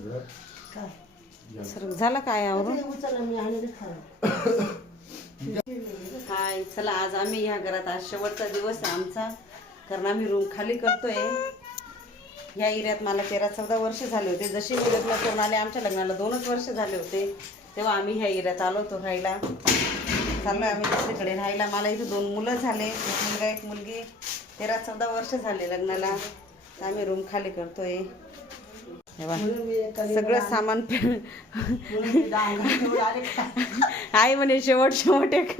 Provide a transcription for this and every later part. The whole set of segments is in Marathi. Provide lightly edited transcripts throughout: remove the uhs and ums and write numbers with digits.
सर झालं काय आवरून? हाय, चला आज आम्ही ह्या घरात आज शेवटचा दिवस आहे आमचा, कारण आम्ही रूम खाली करतोय. ह्या एरियात मला 13-14 वर्ष झाले होते. जशी मी लग्न करून आले, आमच्या लग्नाला 2च वर्ष झाले होते, तेव्हा आम्ही ह्या एरियात आलो होतो राहायला. चाललोय आम्ही दुसरीकडे राहायला. मला इथे 2 मुलं झाले, एक मुलगा एक मुलगी. 13-14 वर्ष झाले लग्नाला. आम्ही रूम खाली करतोय. सगळं सामान आई म्हणे शेवट एक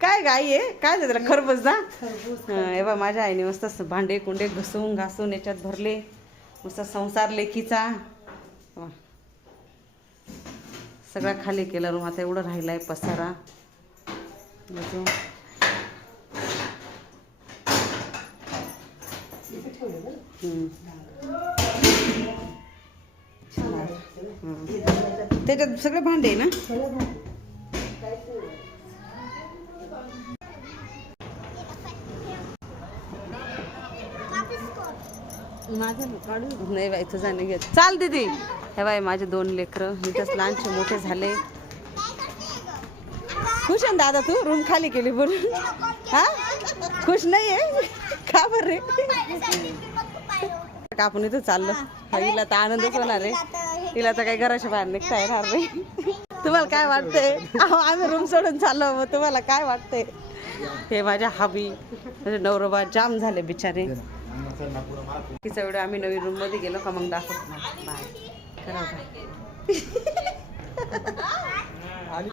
काय गाई आहे काय त्याला खरबूज ना. हे बा माझ्या आईने मस्त भांडे कुंडे घासून याच्यात भरले. मस्त संसार लेकीचा सगळा खाली केला रूम. आता एवढं राहिलाय पसारा. त्याच्यात सगळे भांडे ना. नाही बाई तुझा नाही घेत. चाल दीदी. हे बाई माझे 2 लेकरं इथंच लहानचे मोठे झाले. खुश आहे दादा तू रूम खाली केली बोलून? हा खुश नाही आहे का बरं रे? आपण इथं चाललं. हिला तर आनंदच होणार आहे. हिला तर काही घराच्या बाहेर निघता येणार नाही. तुम्हाला काय वाटतंय? आम्ही रूम सोडून चाललो, मग तुम्हाला काय वाटतंय? हे माझ्या हबी म्हणजे नवरोबा जाम झाले बिचारे. तिचा व्हिडिओ आम्ही नवीन रूम मध्ये गेलो का मग दाखवतो. बाय करा.